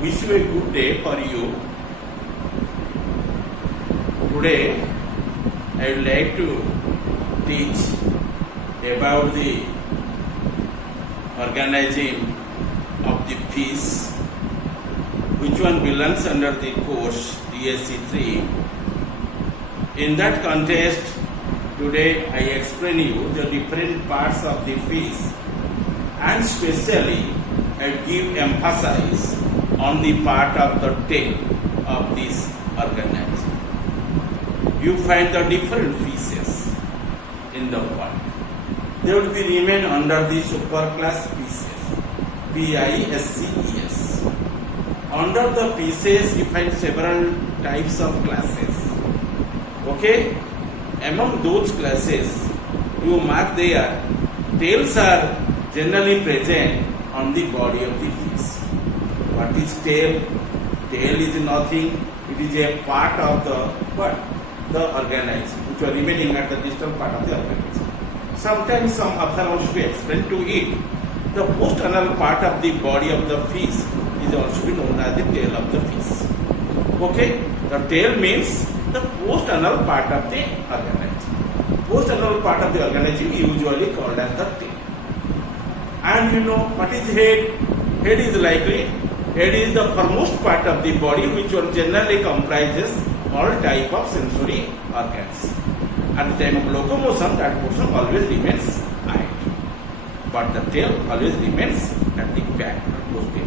wish you a good day for you. Today I would like to teach about the organism of the fish, which one belongs under the course DSC 3. In that context, today I explain you the different parts of the fish, and specially I give emphasis on the part of the tail of this organism. You find the different fishes in the world. They will be remain under the superclass species, PISCES. Under the species, you find several types of classes. Okay? Among those classes, you mark their tails are generally present on the body of the fish. What is tail? Tail is nothing. It is a part of the organism, which are remaining at the distal part of the organism. Sometimes some author wants to explain to it the post-anal part of the body of the fish is also known as the tail of the fish. Okay? The tail means the post-anal part of the organism. Post-anal part of the organism is usually called as the tail. And you know what is head? Head is the foremost part of the body, which one generally comprises all type of sensory organs. At the time of locomotion, that portion always remains height, but the tail always remains at the back or posterior.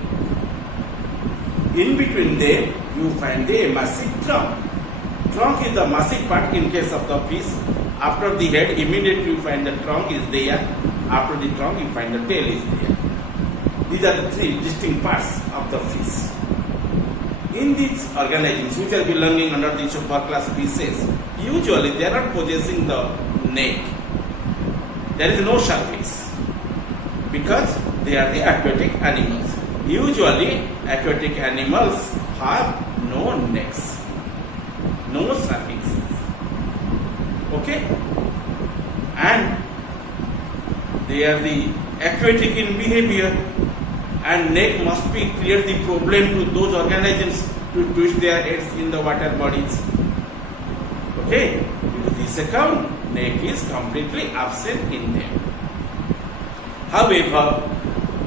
In between them, you find the massive trunk. Trunk is the massive part in case of the fish. After the head, immediately you find the trunk is there. After the trunk, you find the tail is there. These are the three distinct parts of the fish. In these organisms, which are belonging under the superclass species, usually they are not possessing the neck. There is no surface because they are the aquatic animals. Usually, aquatic animals have no necks, no surface. Okay? And they are the aquatic in behavior, and neck must be clear the problem to those organisms to twist their heads in the water bodies. Okay? Due to this account, neck is completely absent in them. However,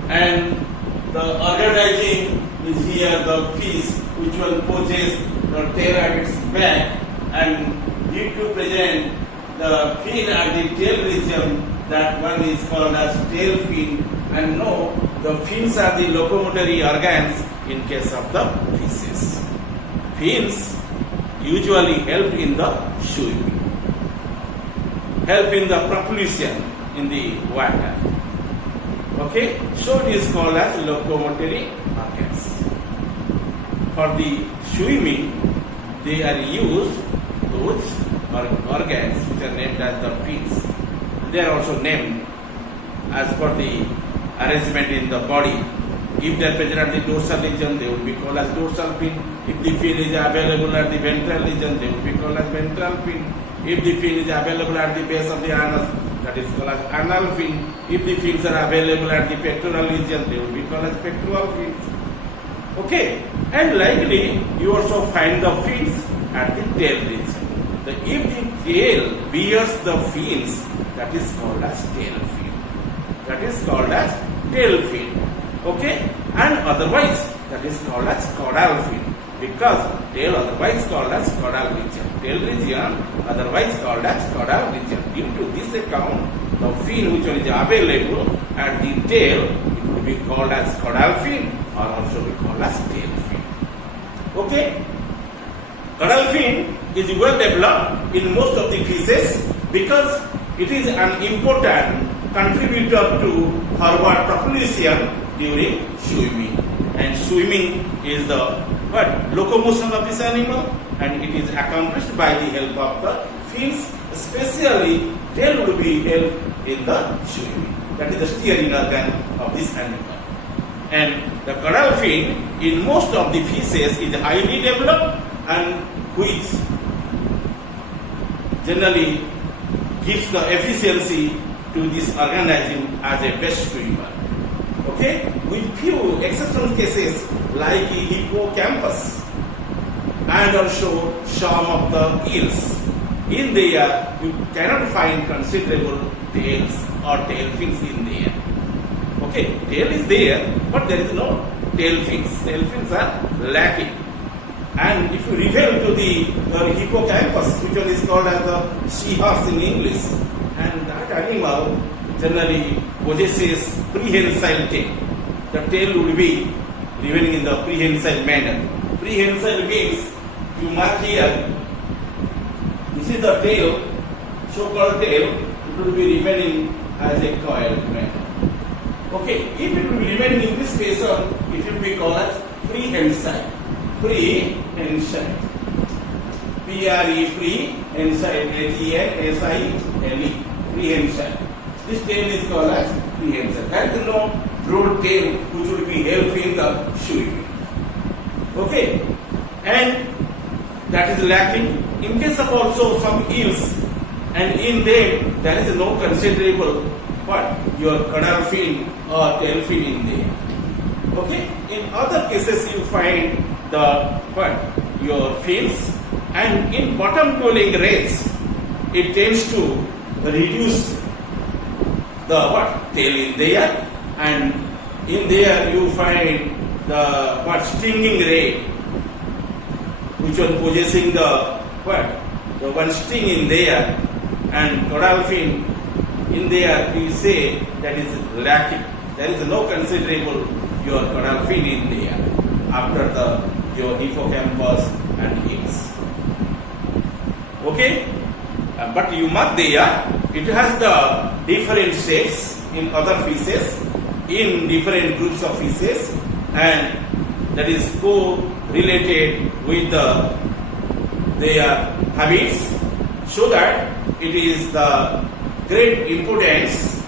and the organism is here, the fish, which will possess the tail at its back, and due to present the fin at the tail region, that one is called as tail fin, and no, the fins are the locomotory organs in case of the fishes. Fins usually help in the swimming, help in the propulsion in the water. Okay, so it is called as locomotory organs. For the swimming, they are used those organs which are named as the fins. They are also named as per the arrangement in the body. If they are present at the dorsal region, they will be called as dorsal fin. If the fin is available at the ventral region, they will be called as ventral fin. If the fin is available at the base of the anus, that is called as anal fin. If the fins are available at the pectoral region, they will be called as pectoral fins. Okay, and likely you also find the fins at the tail region. If the tail bears the fins, that is called as tail fin. That is called as tail fin. Okay, and otherwise that is called as caudal fin, because tail otherwise called as caudal region. Tail region otherwise called as caudal region. Due to this account, the fin which is available at the tail, it will be called as caudal fin or also be called as tail fin. Okay, caudal fin is well developed in most of the fishes because it is an important contributor to forward propulsion during swimming. And swimming is the locomotion of this animal, and it is accomplished by the help of the fins, especially tail will be helped in the swimming. That is the steering organ of this animal. And the caudal fin in most of the fishes is highly developed, and which generally gives the efficiency to this organism as a best swimmer. Okay, with few exceptional cases like hippocampus and also some of the eels. In there, you cannot find considerable tails or tail fins in there. Okay, tail is there, but there is no tail fins. Tail fins are lacking. And if you refer to the hippocampus, which one is called as the seahorse in English, and that animal generally possesses prehensile tail. The tail would be remaining in the prehensile manner. Prehensile means, you mark here, this is the tail, so-called tail, it will be remaining as a coiled manner. Okay, if it will be remaining in this fashion, it will be called as prehensile. Prehensile. P-R-E, prehensile, H-E-N-S-I-L-E, prehensile. This tail is called as prehensile. That is no broad tail which will be helpful in the swimming. Okay, and that is lacking. In case of also some eels, and in them there is no considerable your caudal fin or tail fin in there. Okay, in other cases you find the your fins, and in bottom dwelling rays it tends to reduce the tail in there, and in there you find the stinging ray, which one possessing the one sting in there, and caudal fin in there we say that is lacking. There is no considerable your caudal fin in there after your hippocampus and eels. Okay, but you mark there, it has the different shapes in other fishes, in different groups of fishes, and that is co-related with their habits, so that it is the great importance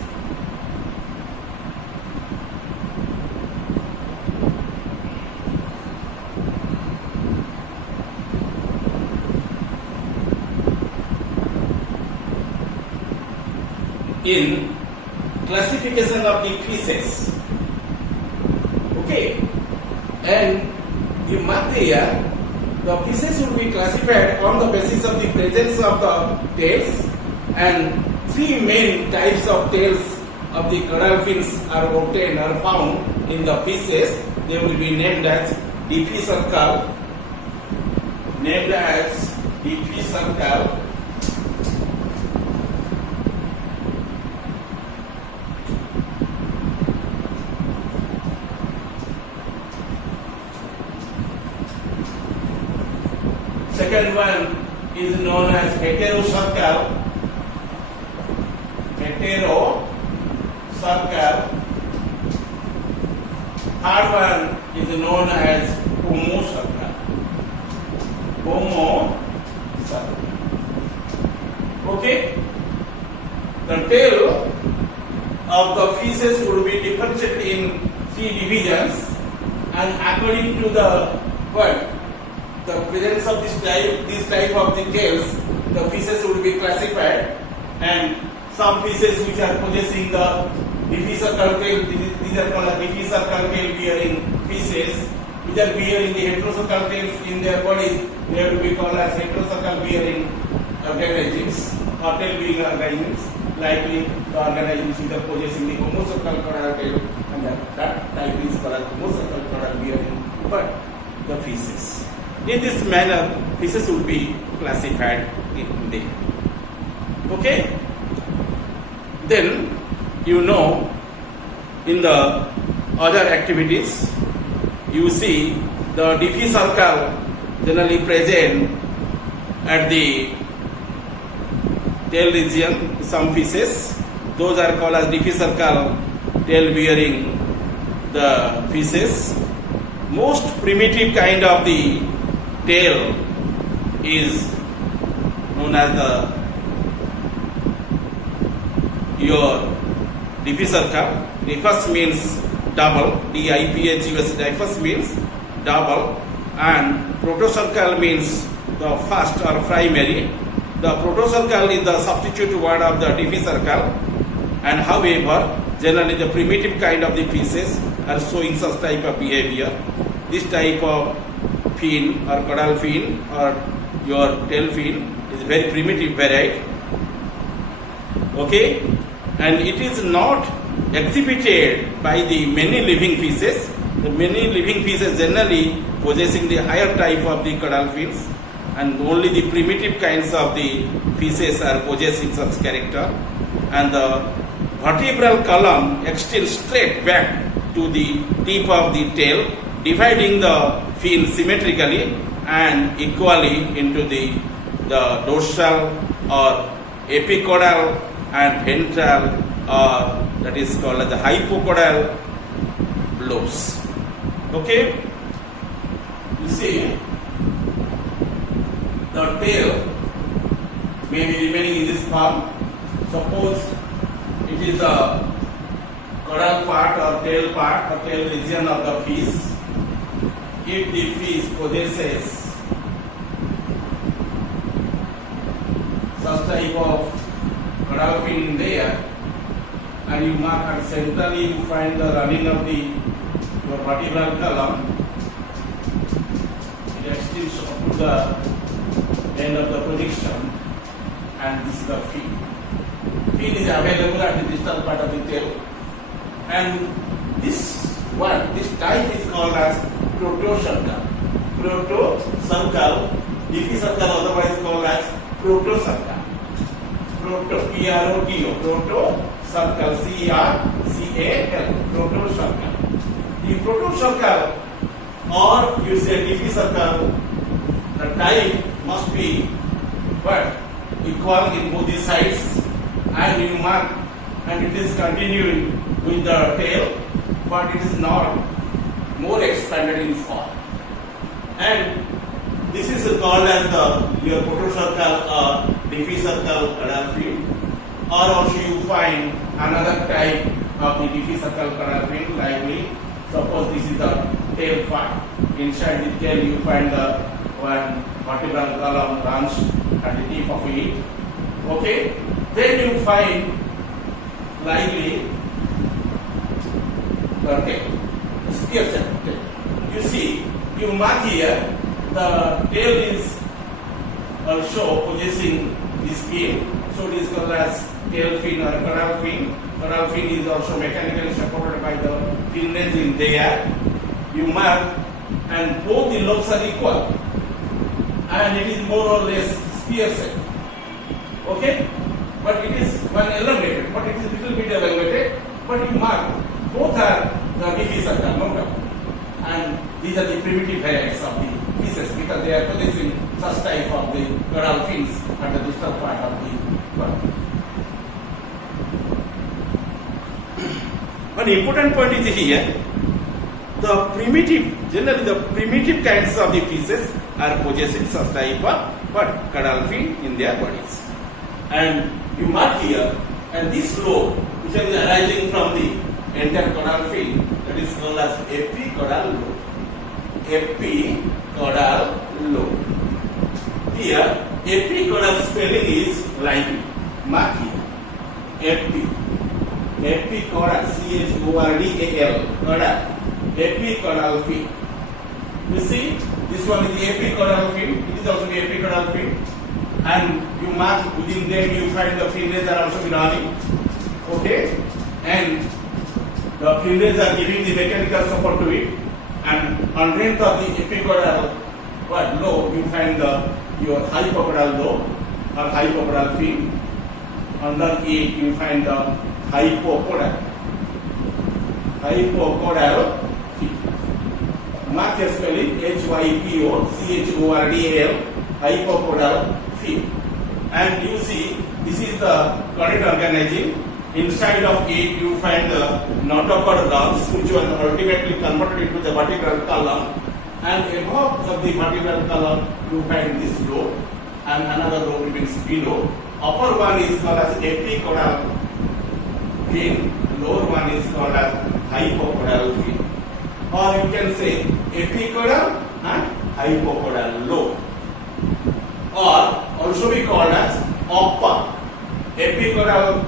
in classification of the fishes. Okay, and you mark there, the fishes will be classified on the basis of the presence of the tails, and three main types of tails of the caudal fins are obtained or found in the fishes. They will be named as DP circle, second one is known as heterocircle. Third one is known as homocircle. Okay, the tail of the fishes would be differentiated in three divisions, and according to the presence of this type of the tails, the fishes would be classified, and some fishes which are possessing the DP circle tail, these are called DP circle tail bearing fishes, which are bearing the heterocircle tails in their bodies, they have to be called as heterocircle bearing organisms or tail bearing organisms. Likely the organisms which are possessing the homocircle caudal tail, and that type is called as homocircle caudal bearing the fishes. In this manner, fishes will be classified in there. Okay? Then, in the other activities, you see the DP circle generally present at the tail region. Some fishes, those are called as DP circle tail bearing the fishes. Most primitive kind of the tail is known as your DP circle. Dipus means double, D-I-P-H-U-S, dipus means double, and protocircle means the first or primary. The protocircle is the substitute word of the DP circle, And however, generally the primitive kind of the fishes are showing such type of behavior. This type of fin or caudal fin or your tail fin is very primitive variety. Okay, and it is not exhibited by the many living fishes. The many living fishes generally possessing the higher type of the caudal fins, and only the primitive kinds of the fishes are possessing such character. And the vertebral column extends straight back to the tip of the tail, dividing the fin symmetrically and equally into the dorsal or epicaudal and ventral, or that is called as the hypocaudal lobes. Okay, you see the tail may be remaining in this form. Suppose it is the caudal part or tail region of the fish. If the fish possesses such type of caudal fin in there, and you mark and centrally you find the running of your vertebral column, it extends up to the end of the projection, and this is the fin. Fin is available at the distal part of the tail, and this type is called as protocircle. Protocircle, difficircle otherwise called as protocircle. P-R-O-T-O, protocircle, C-R-C-A-L, protocircle. The protocircle, or you say difficircle, the type must be what? Equal in both the sides, and you mark, and it is continuing with the tail, but it is not more expanded in form. And this is called as your protocircle or difficircle caudal fin. Or also you find another type of the difficircle caudal fin, likely suppose this is the tail part. Inside the tail you find the one vertebral column runs at the tip of it. Okay, then you find likely the tail, spear shape tail. You see, you mark here, the tail is also possessing this fin, so it is called as tail fin or caudal fin. Caudal fin is also mechanically supported by the finnets in there. You mark, and both the lobes are equal, and it is more or less spear shape. Okay, but it is one elongated, but it is a little bit elongated. But you mark, both are the difficircle, no doubt. And these are the primitive varieties of the fishes because they are possessing such type of the caudal fins at the distal part of the body. One important point is here, generally the primitive kinds of the fishes are possessing such type of caudal fin in their bodies. And you mark here, and this lobe which is arising from the entire caudal fin, that is called as epicaudal lobe. Epicaudal lobe. Here, epicaudal spelling is like mark here. Epicaudal, C-H-O-R-D-A-L, caudal, epicaudal fin. You see, this one is the epicaudal fin. It is also the epicaudal fin. And you mark within them, you find the finnets are also running. Okay, and the finnets are giving the mechanical support to it. And underneath of the epicaudal lobe, you find your hypocaudal lobe or hypocaudal fin. Under it, you find the hypocaudal fin. Mark your spelling, Hypocaudal, hypocaudal fin. And you see, this is the current organizing. Inside of it, you find the notochord gums, which were ultimately converted into the vertebral column. And above of the vertebral column, you find this lobe, and another lobe remains below. Upper one is called as epicaudal fin, lower one is called as hypocaudal fin. Or you can say epicaudal and hypocaudal lobe. Or also be called as upper epicaudal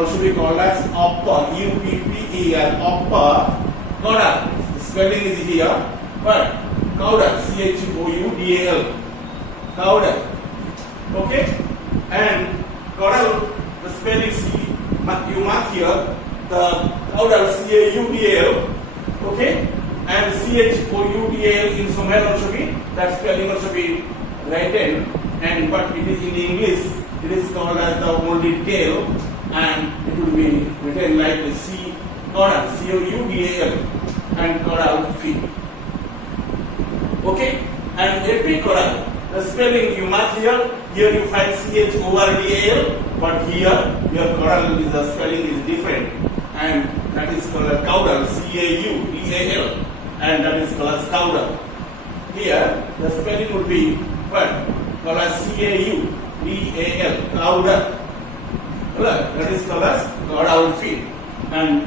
also be called as upper, U-P-P-E-R, upper caudal. The spelling is here, but caudal, C-H-O-U-D-A-L, caudal. Okay? And caudal, the spelling is, you mark here, the caudal, C-A-U-D-A-L, okay? And C-H-O-U-D-A-L in somewhere also be, that spelling also be written, and but it is in English, it is called as the only tail, and it will be written like the C, caudal, C-O-U-D-A-L, and caudal fin. Okay? And epicaudal, the spelling you mark here, here you find C-H-O-R-D-A-L, but here your caudal is the spelling is different, and that is called as caudal, C-A-U-D-A-L, and that is called as caudal. Here the spelling would be what? Called as C-A-U-D-A-L, caudal. That is called as caudal fin. And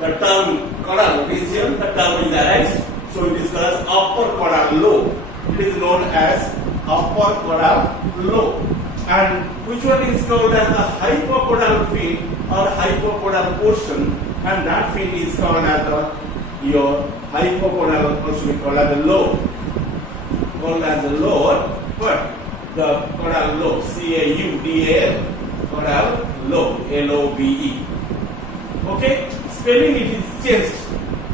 the term caudal is here, the term is arised, so it is called as upper caudal lobe. It is known as upper caudal lobe. And which one is called as the hypocaudal fin or hypocaudal portion, and that fin is called as your hypocaudal, also we call as the lobe. Called as the lobe, but the caudal lobe, C-A-U-D-A-L, caudal lobe, L-O-B-E. Okay? Spelling it is changed.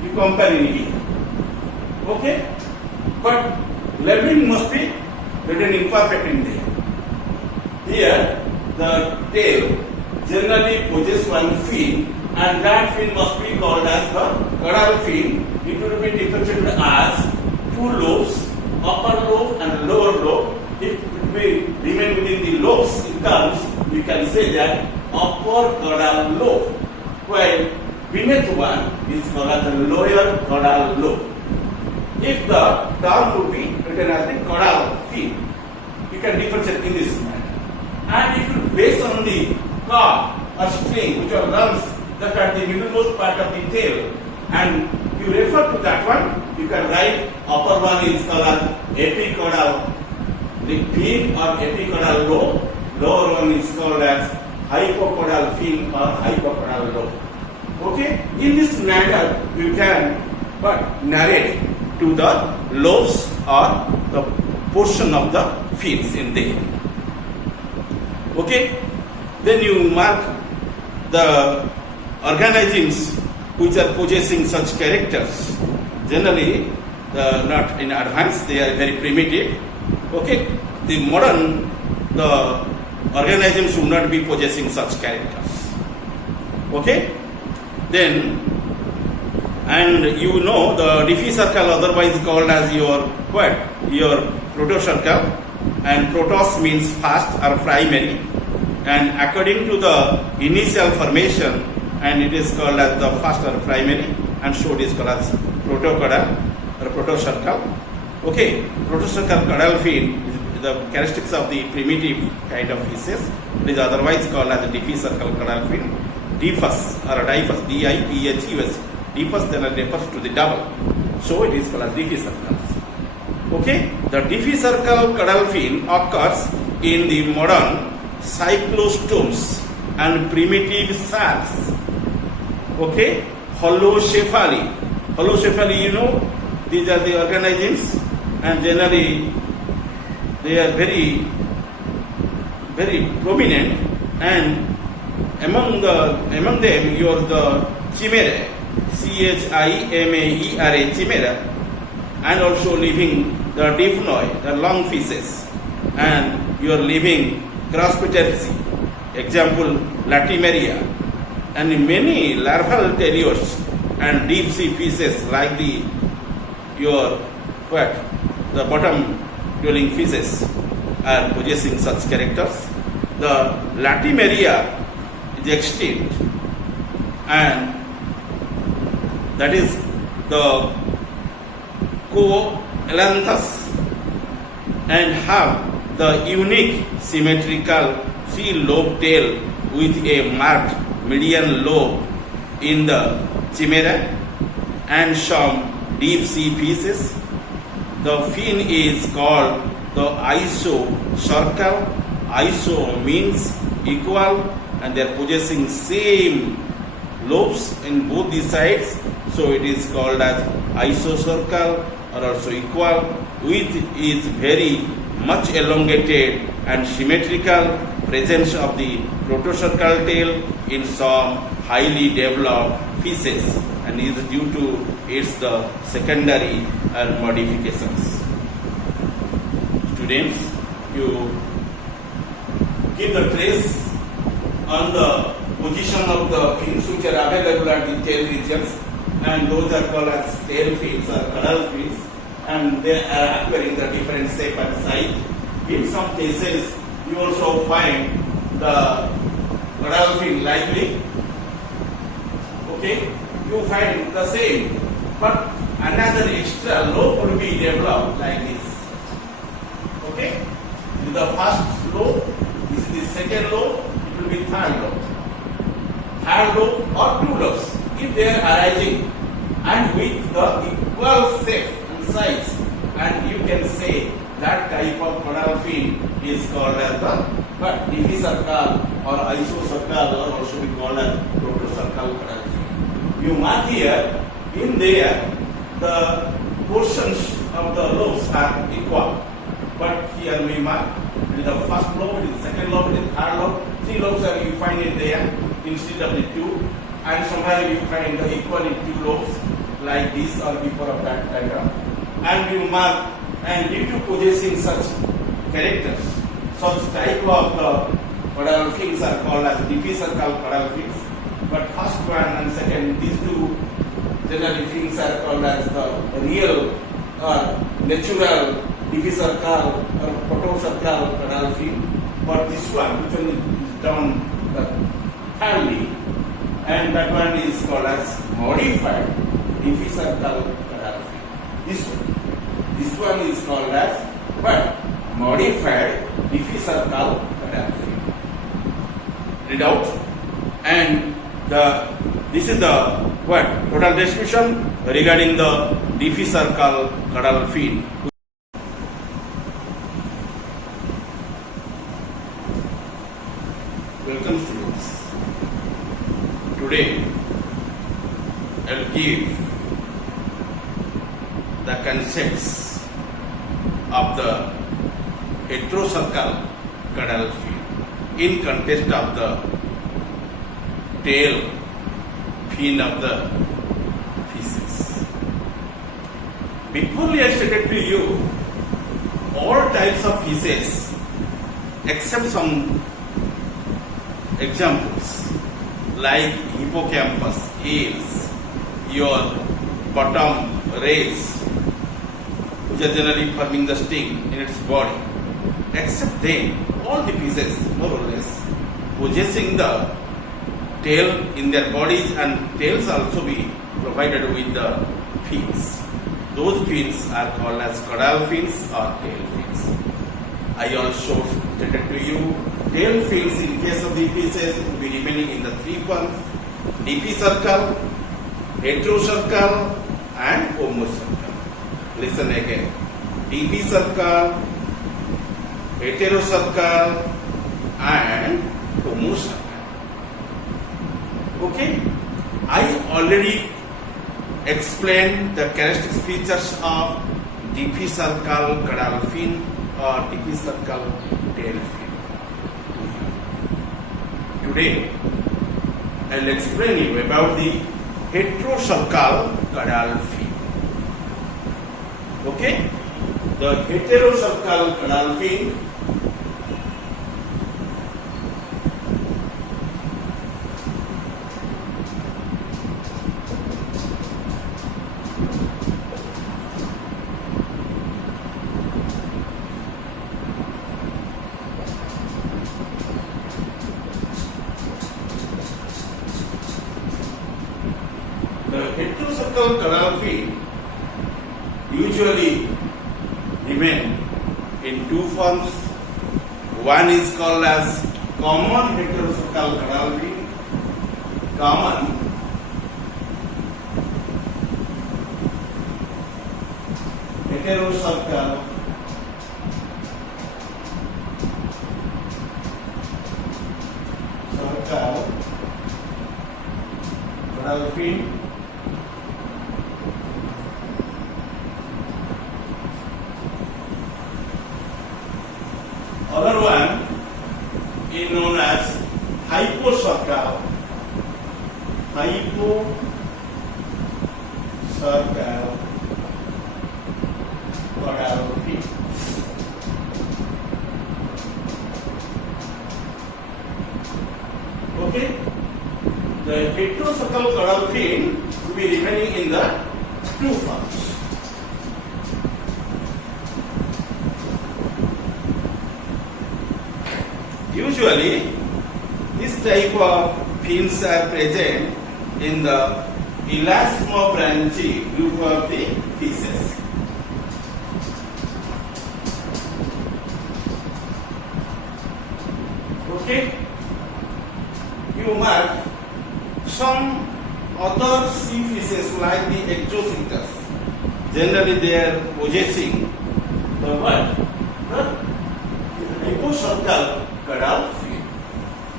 You compare in here. Okay? But leveling must be written imperfect in there. Here, the tail generally possesses one fin, and that fin must be called as the caudal fin. It will be differentiated as two lobes, upper lobe and lower lobe. If it will remain within the lobes in terms, we can say that upper caudal lobe, while beneath one is called as the lower caudal lobe. If the term would be written as the caudal fin, you can differentiate in this manner. And if you base on the cord or string which runs that at the middlemost part of the tail, and you refer to that one, you can write upper one is called as epicaudal fin or epicaudal lobe, lower one is called as hypocaudal fin or hypocaudal lobe. Okay? In this manner, you can narrate to the lobes or the portion of the fins in there. Okay? Then you mark the organisms which are possessing such characters. Generally, not in advance, they are very primitive. Okay? The modern, the organisms should not be possessing such characters. Okay? Then, and you know the diffie circle, otherwise called as your what? Your protocircle, and protos means first or primary, and according to the initial formation, and it is called as the first or primary, and so it is called as protocaudal or protocircle. Okay, protocircle caudal fin is the characteristics of the primitive kind of fishes. It is otherwise called as the diffie circle caudal fin. Diffus or diffus, D-I-P-H-U-S. Diffus then refers to the double, so it is called as diffie circles. Okay, the diffie circle caudal fin occurs in the modern cyclostomes and primitive sharks. Okay, holocephaly. Holocephaly, you know, these are the organisms, and generally they are very, very prominent, and among them you are the chimera, C-H-I-M-A-E-R-A, chimera, and also living the diphnoi, the long fishes, and you are living Crosspterci, example Latimeria, and many larval terriers and deep sea fishes like the bottom dwelling fishes are possessing such characters. The Latimeria is extinct, and that is the coelanthus, and have the unique symmetrical three-lobe tail with a marked median lobe in the chimera, and some deep sea fishes. The fin is called the isocircle. Iso means equal, and they are possessing same lobes in both the sides, so it is called as isocircle or also equal, which is very much elongated and symmetrical presence of the protocircle tail in some highly developed fishes, and is due to its the secondary modifications. Students, you give the trace on the position of the fins which are available at the tail regions, and those are called as tail fins or caudal fins, and they are acquiring the different shape and size. In some cases, you also find the caudal fin likely. Okay, you find the same, but another extra lobe will be developed like this. Okay, this is the first lobe, this is the second lobe, it will be third lobe. Third lobe or two lobes, if they are arising and with the equal shape and size, and you can say that type of caudal fin is called as the difficircle or isocircle, or also be called as protocircle caudal fin. You mark here, in there, the portions of the lobes are equal, but here we mark it is the first lobe, it is the second lobe, it is the third lobe. Three lobes are, you find it there instead of the two, and somewhere you find the equal in two lobes like this or before of that diagram, and you mark, and due to possessing such characters, such type of the caudal fins are called as difficircle caudal fins. But first one and second, these two generally fins are called as the real or natural difficircle or protocircle caudal fin. But this one, which one is done thirdly, and that one is called as modified difficircle caudal fin. This one is called as what? Modified difficircle caudal fin. Read out, and this is the what? Total description regarding the difficircle caudal fin. Welcome, students. Today I will give the concepts of the heterocircle caudal fin in context of the tail fin of the fishes. Before I stated to you, all types of fishes except some examples like hippocampus, eels, your bottom rays, which are generally forming the sting in its body, except them, all the fishes more or less possessing the tail in their bodies, and tails also be provided with the fins. Those fins are called as caudal fins or tail fins. I also stated to you, tail fins in case of the fishes will be remaining in the three forms: difficircle, heterocircle, and homocircle. Listen again: difficircle, heterocircle, and homocircle. Okay, I already explained the characteristic features of difficircle caudal fin or difficircle tail fin. Today, I will explain you about the heterocircle caudal fin. Okay, the heterocircle caudal fin caudal fin usually remain in two forms. One is called as common heterocircle caudal fin. Common heterocircle circle caudal fin. Other one is known as hypocercal caudal fin. Okay, the heterocercal caudal fin will be remaining in the two forms. Usually, this type of fins are present in the elasmobranchi group of the fishes. Okay, you mark some other sea fishes like the exocytus. Generally, they are possessing the what? The hypocercal caudal fin.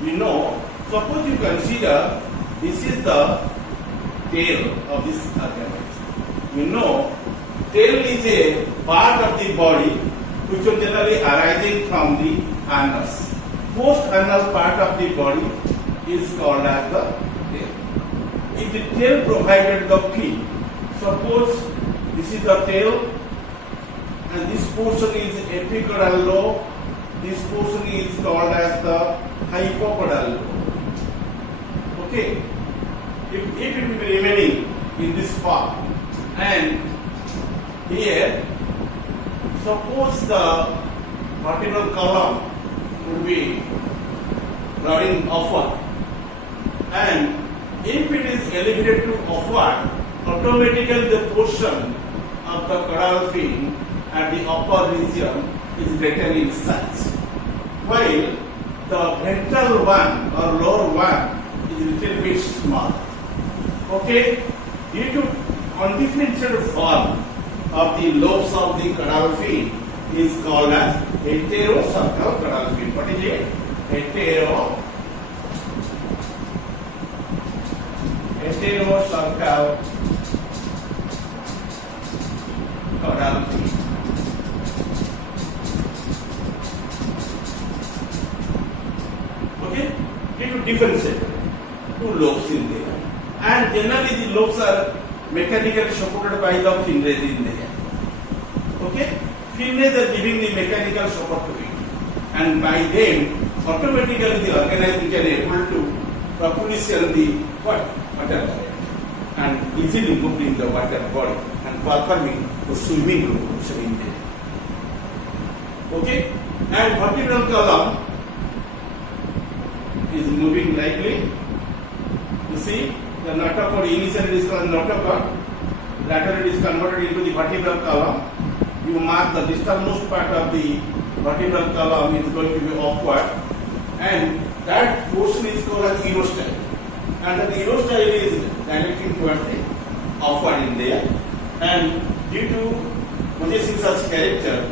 You know, suppose you consider this is the tail of this organism. You know, tail is a part of the body which is generally arising from the anus. Post-anal part of the body is called as the tail. If the tail provided the fin, suppose this is the tail and this portion is epicaudal lobe, this portion is called as the hypocaudal lobe. Okay, if it will be remaining in this form, and here suppose the vertebral column would be running upward, and if it is elevated to upward, automatically the portion of the caudal fin at the upper region is greater in size, while the ventral one or lower one is a little bit small. Okay, due to undifferentiated form of the lobes of the caudal fin is called as heterocercal caudal fin. What is it? Heterocercal caudal fin. Okay, due to differentiate two lobes in there, and generally the lobes are mechanically supported by the fin rays in there. Okay, fin rays are giving the mechanical support to it, and by them automatically the organism can able to propulsion the water current and easily move in the water body and performing the swimming locomotion in there. Okay, and vertebral column is moving likely. You see, the notochord initially is called notochord, later it is converted into the vertebral column. You mark the distalmost part of the vertebral column is going to be upward, and that portion is called as urostyle, and the urostyle is directing towards the upward in there, and due to possessing such character,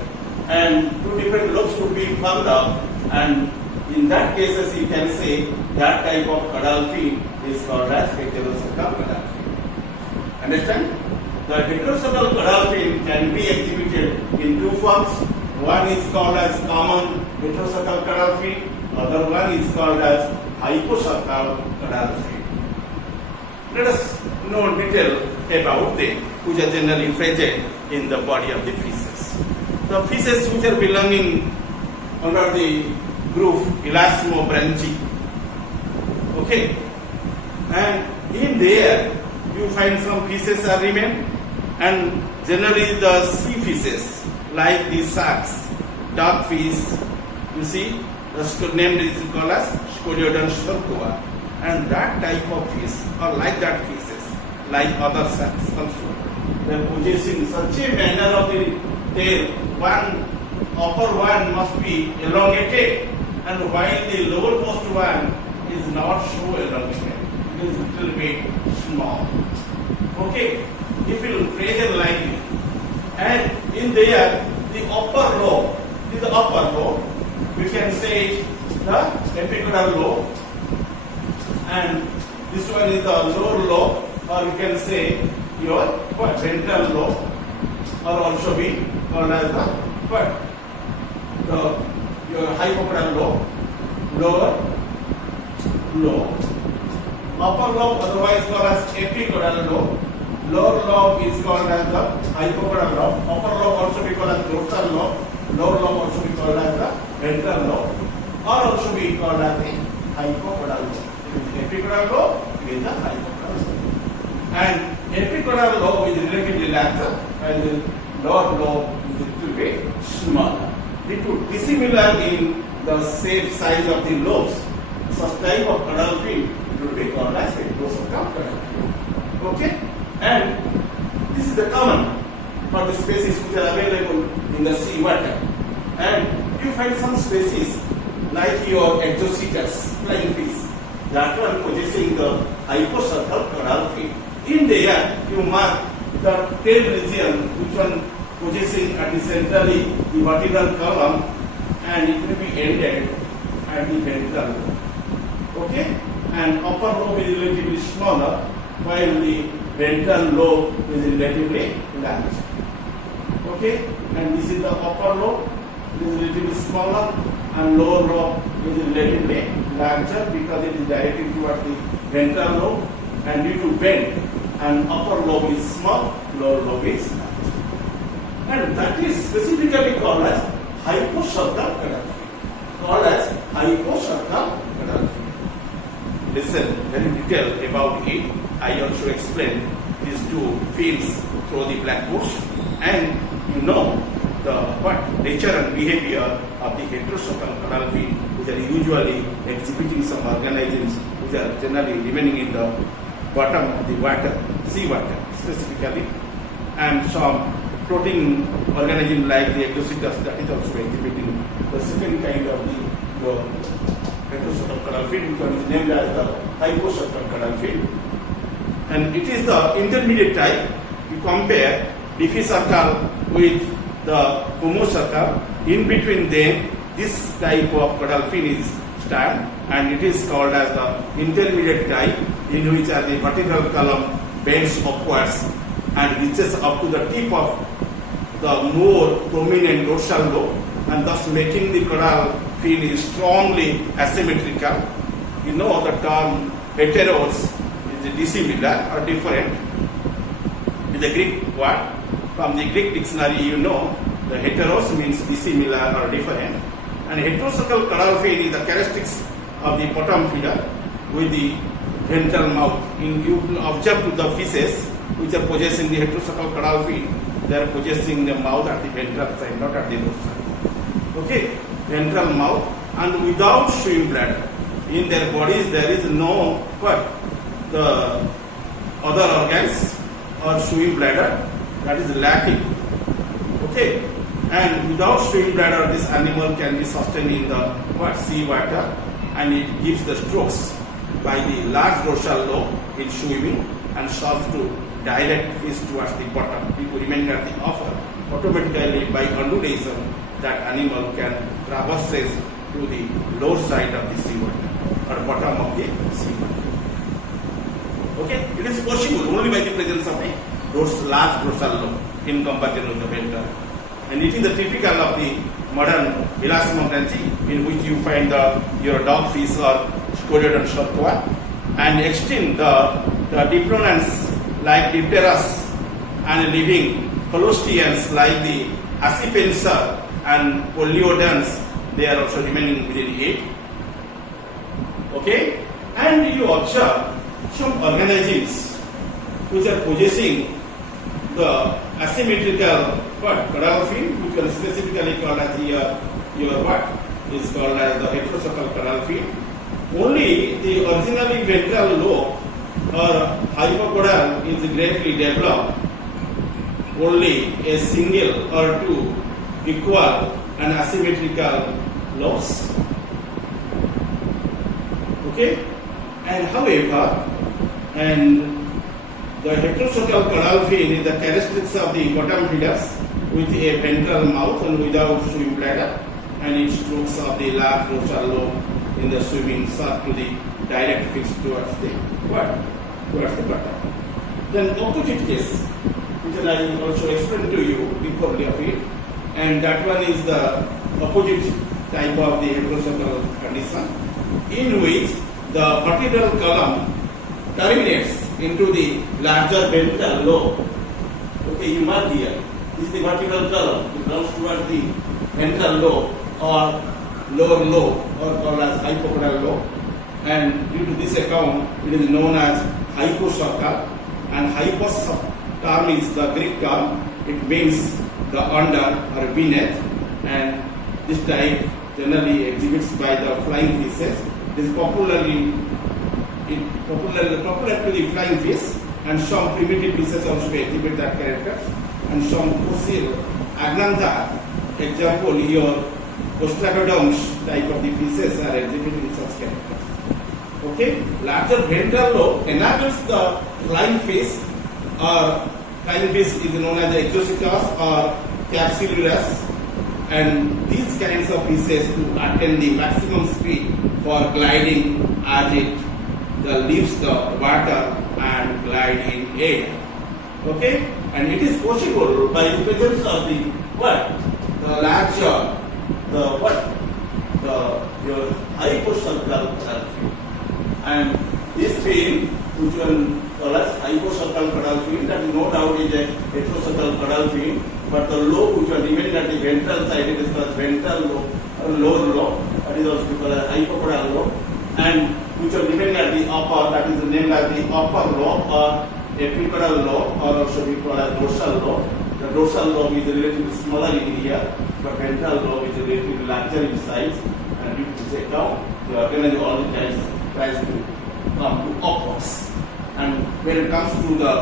and two different lobes would be formed up, and in that case, as you can say, that type of caudal fin is called as heterocercal caudal fin. Understand? The heterocercal caudal fin can be exhibited in two forms. One is called as common heterocercal caudal fin, other one is called as hypocercal caudal fin. Let us know detail about them, which are generally present in the body of the fishes. The fishes which are belonging under the group elasmobranchi. Okay, and in there you find some fishes are remain, and generally the sea fishes like the sharks, dogfish, you see, the name is called as Scoliodon sarcova, and that type of fish or like that fishes, like other sharks also, they are possessing such a manner of the tail. One upper one must be elongated, and while the lowermost one is not so elongated, it is a little bit small. Okay, if you pressure lightly, and in there the upper lobe, this is the upper lobe, we can say the epicaudal lobe, and This one is the lower lobe, or you can say your what, ventral lobe, or also be called as the what, your hypocaudal lobe, lower lobe. Upper lobe, otherwise called as epicaudal lobe. Lower lobe is called as the hypocaudal lobe. Upper lobe also be called as dorsal lobe. Lower lobe also be called as the ventral lobe, or also be called as the hypocaudal lobe. It is epicaudal lobe, it is the hypocaudal lobe. And epicaudal lobe is relatively larger, and the lower lobe is a little bit smaller. It would be dissimilar in the same size of the lobes. Such type of caudal fin would be called as heterosucal caudal fin. Okay? And this is the common for the species which are available in the sea water. And you find some species like your exocetus, flying fish, that one possessing the hypocercal caudal fin. In there, you mark the tail region, which one possessing at the centrally the vertebral column, and it will be ended at the ventral lobe. Okay? And upper lobe is relatively smaller, while the ventral lobe is relatively large. Okay? And this is the upper lobe, it is relatively smaller, and lower lobe is relatively larger because it is directed towards the ventral lobe, and due to bend, and upper lobe is small, lower lobe is large. And that is specifically called as hypocercal caudal fin. Called as hypocercal caudal fin. Listen very detail about it. I also explain these two fins through the blackboards, and you know the what nature and behavior of the heterocercal caudal fin, which are usually exhibiting some organisms which are generally remaining in the bottom of the water, sea water specifically, and some floating organism like the exocetus that is also exhibiting the second kind of the heterocercal caudal fin, which is named as the hypocercal caudal fin. And it is the intermediate type. You compare difficircle with the homocercal. In between them, this type of caudal fin is stand, and it is called as the intermediate type, in which the vertebral column bends upwards and reaches up to the tip of the more prominent dorsal lobe, and thus making the caudal fin is strongly asymmetrical. You know the term heteros is dissimilar or different. With the Greek word, from the Greek dictionary, you know the heteros means dissimilar or different, and heterocercal caudal fin is the characteristics of the bottom feeder with the ventral mouth. You observe to the fishes which are possessing the heterocercal caudal fin, they are possessing the mouth at the ventral side, not at the dorsal. Okay, ventral mouth, and without swim bladder. In their bodies there is no what, the other organs or swim bladder, that is lacking. Okay, and without swim bladder, this animal can be sustained in the what, sea water, and it gives the strokes by the large dorsal lobe in swimming and serves to direct fish towards the bottom. It will remain at the upper. Automatically, by undulation, that animal can traverse to the lower side of the sea water or bottom of the sea water. Okay, it is possible only by the presence of a large dorsal lobe in comparison with the ventral. And it is the typical of the modern Elasmon branching, in which you find your dogfish or Scolodon sarcua, and extend the dipronans like Dipteras and living Colostians like the Accipenser and Poliodons, they are also remaining within it. Okay, and you observe some organisms which are possessing the asymmetrical caudal fin, which are specifically called as your what is called as the heterocercal caudal fin. Only the originally ventral lobe or hypocaudal is greatly developed. Only a single or two equal and asymmetrical lobes. Okay, and however, and the heterocercal caudal fin is the characteristics of the bottom feeders with a ventral mouth and without swim bladder, and it strokes of the large dorsal lobe in the swimming serve to the direct fixed towards the what? Towards the bottom. Then opposite case, which I will also explain to you before of it, and that one is the opposite type of the heterosexual condition, in which the vertebral column terminates into the larger ventral lobe. Okay, you mark here. This is the vertebral column. It runs towards the ventral lobe or lower lobe, or called as hypocaudal lobe. And due to this account, it is known as hypocercal. And hypos term is the Greek term. It means the under or beneath. And this type generally exhibits by the flying fishes. It is popular to the flying fish, and some primitive fishes also exhibit that character. And some fossil agnantha, example your ostracoderms type of the fishes are exhibiting such characters. Okay, larger ventral lobe enables the flying fish, or flying fish is known as exocetus or capsulurus, and these kinds of fishes to attain the maximum speed for gliding as it leaves the water and glide in air. Okay, and it is possible by the presence of the what? The larger, your hypocercal fin. And this fin, which one called as hypocercal caudal fin, that is no doubt is a heterosexual caudal fin, but the lobe which was remained at the ventral side, it is called ventral lobe or lower lobe, that is also called as hypocaudal lobe, and which was remained at the upper, that is named as the upper lobe or epicaudal lobe, or also we call as dorsal lobe. The dorsal lobe is relatively smaller in area, but ventral lobe is relatively larger in size, and due to this account, the organism all the times tries to come to upwards. And when it comes to the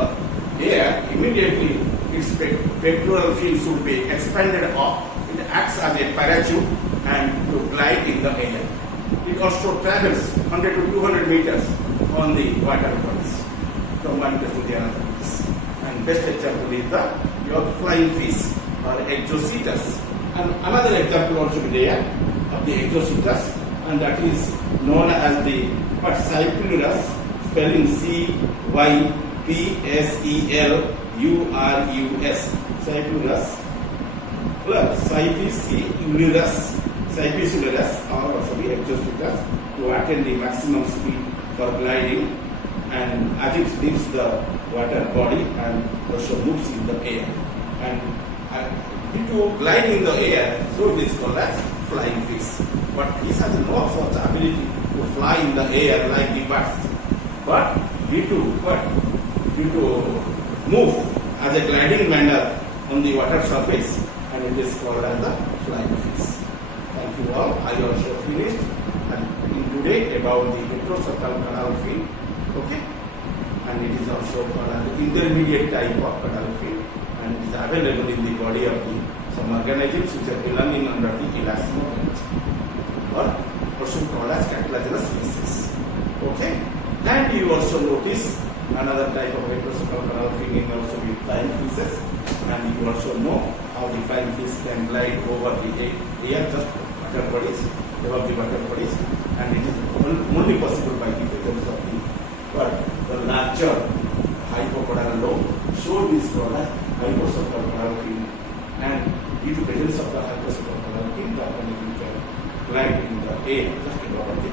air, immediately its pectoral fin should be expanded up. It acts as a parachute and to glide in the air. It also travels 100 to 200 meters on the water bodies from one place to the other place. And best example is your flying fish or exocetus. And another example also there of the exocetus, and that is known as the Cypselurus, spelling Cypselurus, Cypselurus, Cypselurus, or also the exocetus, to attain the maximum speed for gliding, and as it leaves the water body and also moves in the air. And due to glide in the air, so it is called as flying fish. But it has no such ability to fly in the air like the birds. But due to what? Due to move as a gliding manner on the water surface, and it is called as the flying fish. Thank you all. I also finished in today about the heterosexual caudal fin. Okay, and it is also called as the intermediate type of caudal fin, and it is available in the body of the some organisms which are belonging under the elasmobranch, or also called as cartilaginous species. Okay, and you also notice another type of heterosexual caudal fin in also with flying fishes, and you also know how the flying fish can glide over the air, just water bodies, above the water bodies, and it is only possible by the presence of the larger hypocaudal lobe. So this is called as hypocercal caudal fin, and due to presence of the hypocercal caudal fin, the organism can glide in the air just above the